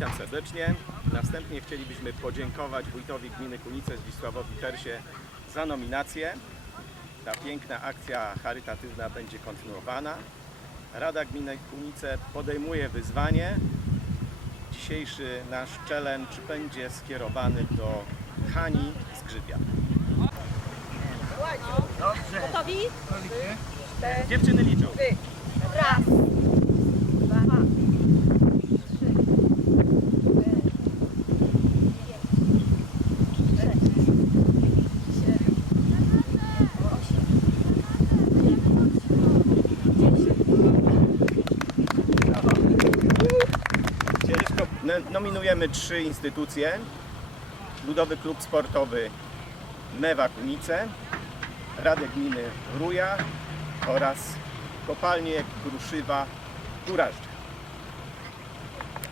Witam serdecznie. Następnie chcielibyśmy podziękować wójtowi gminy Kunice Zdzisławowi Tersie za nominację. Ta piękna akcja charytatywna będzie kontynuowana. Rada Gminy Kunice podejmuje wyzwanie. Dzisiejszy nasz challenge będzie skierowany do Hani z Grzybia. Gotowi? Dziewczyny liczą. Raz, Nominujemy trzy instytucje. Ludowy Klub Sportowy Mewa Kunice, Radę Gminy Ruja oraz Kopalnię Kruszywa Górażdż.